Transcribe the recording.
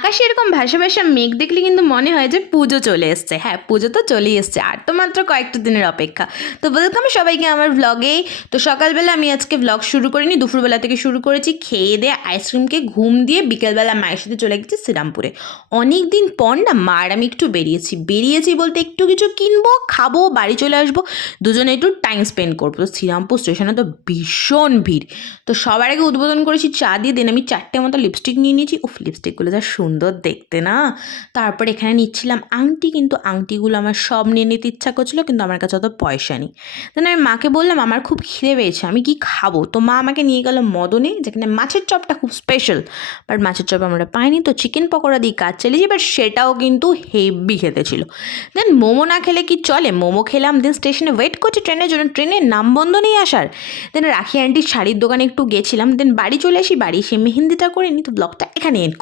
আকাশে এরকম ভাসা ভাসা মেঘ দেখলে কিন্তু মনে হয় যে পুজো চলে এসছে। হ্যাঁ, পুজো তো চলেই এসছে, আর তো মাত্র কয়েকটা দিনের অপেক্ষা। তো ওয়েলকাম সবাইকে আমার ভ্লগে। তো সকালবেলা আমি আজকে ভ্লগ শুরু করিনি, দুপুরবেলা থেকে শুরু করেছি। খেয়ে দিয়ে আইসক্রিমকে ঘুম দিয়ে বিকেলবেলা মায়ের সাথে চলে গেছি শ্রীরামপুরে। অনেক দিন পর না মা আর আমি একটু বেরিয়েছি বলতে একটু কিছু কিনবো, খাবো, বাড়ি চলে আসবো, দুজনে একটু টাইম স্পেন্ড করবো। তো শ্রীরামপুর স্টেশনে তো ভীষণ ভিড়। তো সবার আগে উদ্বোধন করেছি চা দিয়ে, দেন আমি 4টে মতো লিপস্টিক নিয়ে নিয়েছি। উফ, লিপস্টিকগুলো যা সুন্দর দেখতে না। তারপর এখানে নিচ্ছিলাম আংটি, কিন্তু আংটিগুলো আমার সব নিয়ে নিতে ইচ্ছা করছিলো, কিন্তু আমার কাছে অত পয়সা নেই। দেন আমি মাকে বললাম আমার খুব খিদে পেয়েছে, আমি কি খাবো। তো মা আমাকে নিয়ে গেল মদনে, যেখানে মাছের চপটা খুব স্পেশাল। বাট মাছের চপ আমরা পাইনি, তো চিকেন পকোড়া দিয়ে কাজ চালিয়েছি, বাট সেটাও কিন্তু হেভি খেতে ছিল। দেন মোমো না খেলে কি চলে, মোমো খেলাম। দেন স্টেশনে ওয়েট করছি ট্রেনের জন্য, ট্রেনের নাম বন্ধ নেই আসার। দেন রাখি আন্টির শাড়ির দোকানে একটু গেছিলাম। দেন বাড়ি চলে আসি, বাড়ি এসে মেহেন্দিটা করে নিই। তো ব্লগটা এখানে এন্ড